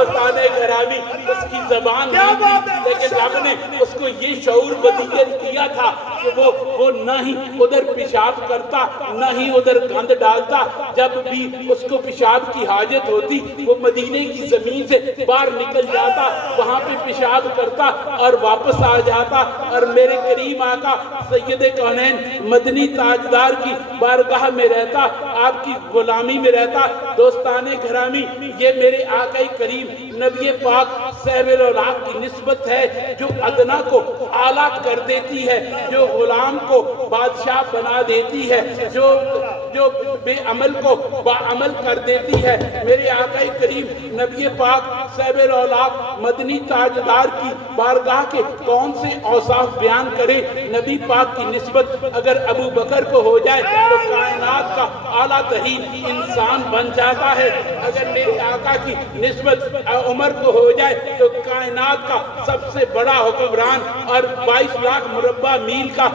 دوستان گرامی اس کی زبان نہیں تھی، لیکن رب نے اس کو یہ شعور ودیت کیا تھا کہ وہ نہ ہی ادھر پیشاب کرتا نہ ہی ادھر گند ڈالتا. جب بھی اس کو پیشاب کی حاجت ہوتی وہ مدینے کی زمین سے باہر نکل جاتا، وہاں پہ پیشاب کرتا اور واپس آ جاتا، اور میرے کریم آقا سید کونین مدنی تاجدار کی بارگاہ میں رہتا، آپ کی غلامی میں رہتا. دوستان گرامی یہ میرے آقا کریم نبی پاک صاحب الاولاق کی نسبت ہے جو ادنا کو اعلیٰ کر دیتی ہے، جو غلام کو بادشاہ بنا دیتی ہے، جو بے عمل کو باعمل کر دیتی ہے. میرے آقا کریم نبی پاک صاحب الاولاق مدنی تاجدار کی بارگاہ کے کون سے اوصاف بیان کرے. نبی پاک کی نسبت اگر ابو بکر کو ہو جائے تو کائنات کا اعلیٰ ترین انسان بن جاتا ہے. اگر میرے آقا کی نسبت عمر کو ہو جائے تو کائنات کا سب سے بڑا حکمران اور 22 لاکھ مربع میل کا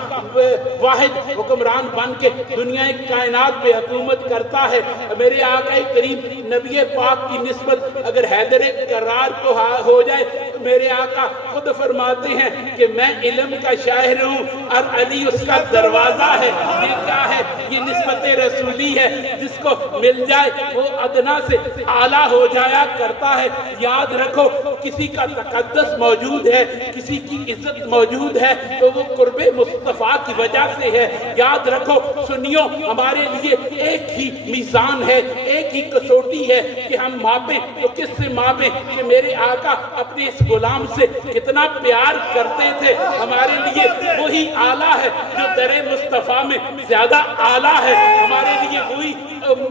واحد حکمران بن کے دنیا کائنات پہ حکومت کرتا ہے. میرے آقا کریم نبی پاک کی نسبت اگر حیدر کرار کو ہو جائے تو میرے آقا خود فرماتے ہیں کہ میں علم کا شاعر ہوں اور علی اس کا دروازہ ہے. یہ کیا ہے؟ یہ نسبت رسولی ہے. جس کو مل جائے وہ ادنا سے اعلیٰ ہو جایا کرتا ہے. یاد رکھو کسی کا تقدس موجود ہے، کسی کی عزت موجود ہے تو وہ قرب مصطفیٰ کی وجہ سے ہے. یاد رکھو سنیو، ہمارے لیے ایک ہی میزان ہے، ایک ہی کسوٹی ہے کہ ہم ماپیں تو کس سے ماپیں کہ میرے آقا اپنے اس غلام سے کتنا پیار کرتے تھے. ہمارے لیے وہی اعلیٰ ہے جو در مصطفیٰ میں زیادہ اعلیٰ ہے. ہمارے لیے وہی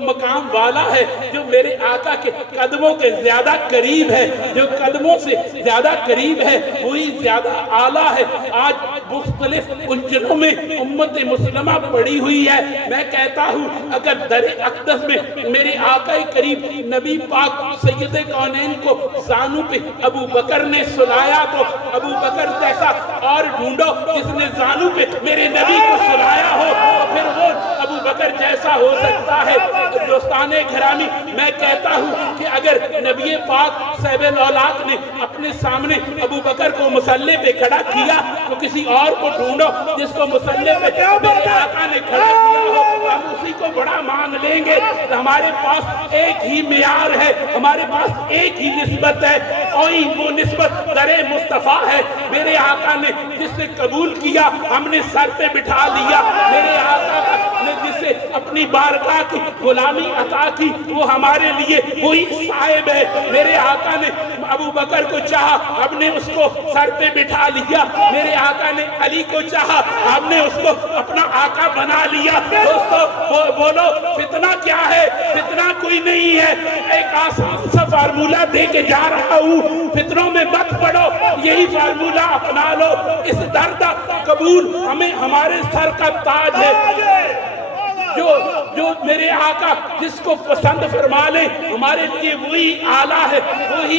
مقام والا ہے جو میرے آقا کے قدموں کے زیادہ قریب ہے. جو قدموں سے زیادہ قریب ہے وہی زیادہ اعلیٰ ہے. آج مختلف الجھنوں میں امت مسلمہ پڑی ہوئی ہے. میں کہتا ہوں اگر در اقدس میں میرے آقا کریم نبی پاک سید کونین کو زانو پہ ابو بکر نے سلایا تو ابو بکر جیسا اور ڈھونڈو جس نے زانو پہ میرے نبی کو سلایا ہو تو پھر وہ ابو بکر جیسا ہو سکتا ہے. دوستان گرامی میں کہتا ہوں کہ اگر نبی پاک صاحب الاولاق نے اپنے سامنے ابو بکر کو مصلی پہ کھڑا کیا تو کسی اور کو ڈھونڈو جس کو مصلی پہ میرے آقا نے کھڑا کیا ہو، ہم اسی کو بڑا مان لیں گے. ہمارے پاس ایک ہی معیار ہے، ہمارے پاس ایک ہی نسبت ہے، اور وہ نسبت در مصطفیٰ ہے. میرے آقا نے جس سے قبول کیا ہم نے سر پہ بٹھا لیا. میرے آقا نے جسے اپنی بارگاہ کی غلامی عطا کی وہ ہمارے لیے وہی صاحب ہے. میرے آقا نے ابو بکر کو چاہا ہم نے اس کو سر پہ بٹھا لیا. میرے آقا نے علی کو چاہا ہم نے اس کو اپنا آقا بنا لیا. دوستو بولو فتنہ کیا ہے؟ فتنہ کوئی نہیں ہے. ایک آسان سا فارمولہ دے کے جا رہا ہوں، فتنوں میں مت پڑو، یہی فارمولہ اپنا لو. اس درد قبول ہمیں ہمارے سر کا تاج ہے. جو میرے آقا جس کو پسند فرما لے ہمارے لیے وہی اعلیٰ ہے، وہی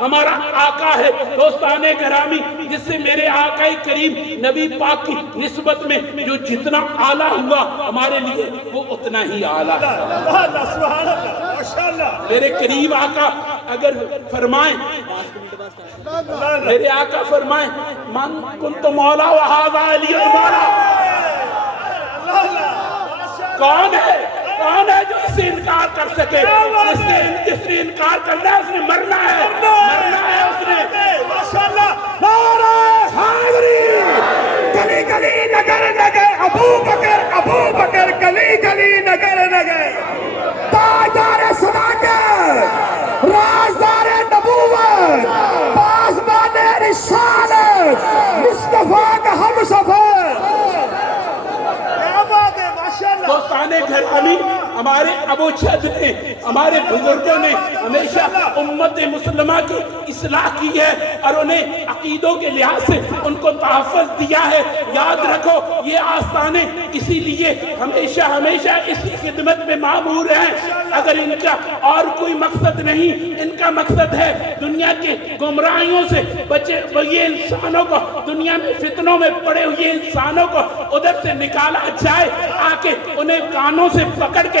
ہمارا آقا ہے. دوستان گرامی جس سے میرے آقا کریم نبی پاک کی نسبت میں جو جتنا اعلیٰ ہوا ہمارے لیے وہ اتنا ہی اعلیٰ ہے. میرے کریم آقا اگر فرمائیں، میرے آقا فرمائیں من کنت مولا وہذا علی مولا. کون ہے جو اس سے انکار کر سکے؟ جس نے انکار کرنا ہے اس نے مرنا ہے اس نے. ماشاءاللہ نعرہ حیدری. گلی گلی نگر نگر ابو بکر گلی گلی نگر نگر تاجدار صداقت رازدار نبوت پاسبان رسالت مصطفیٰ کا ہم سفر. دوستان گرامی ہمارے ابو جد نے، ہمارے بزرگوں نے ہمیشہ امت مسلمہ کی اصلاح کی ہے اور انہیں عقیدوں کے لحاظ سے ان کو تحفظ دیا ہے. یاد رکھو یہ آستانے اسی لیے ہمیشہ اسی خدمت میں معمور ہیں. اگر ان کا اور کوئی مقصد نہیں، ان کا مقصد ہے دنیا کے گمراہیوں سے بچے ہوئے انسانوں کو، دنیا میں فتنوں میں پڑے ہوئے انسانوں کو ادھر سے نکالا جائے، آ کے انہیں کانوں سے پکڑ کے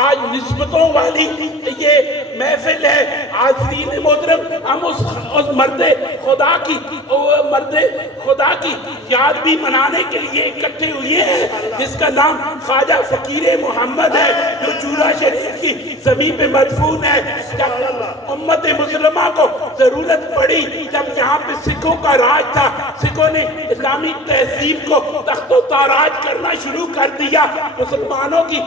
آج نسبتوں والی یہ محفل ہے، حاضرین محترم، ہم اس مرد خدا کی یاد بھی منانے کے لیے اکٹھے ہوئے ہیں جس کا نام خواجہ فقیر محمد ہے، جو چورا شریف کی زمین پہ مدفون ہے۔ جب امت مسلمہ کو ضرورت پڑی، جب یہاں پہ سکھوں کا راج تھا، سکھوں نے اسلامی تہذیب کو تخت و تاراج کرنا شروع کر دیا، مسلمانوں کی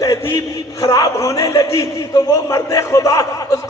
تہذیب خراب ہونے لگی، تو وہ مرد خدا اس کو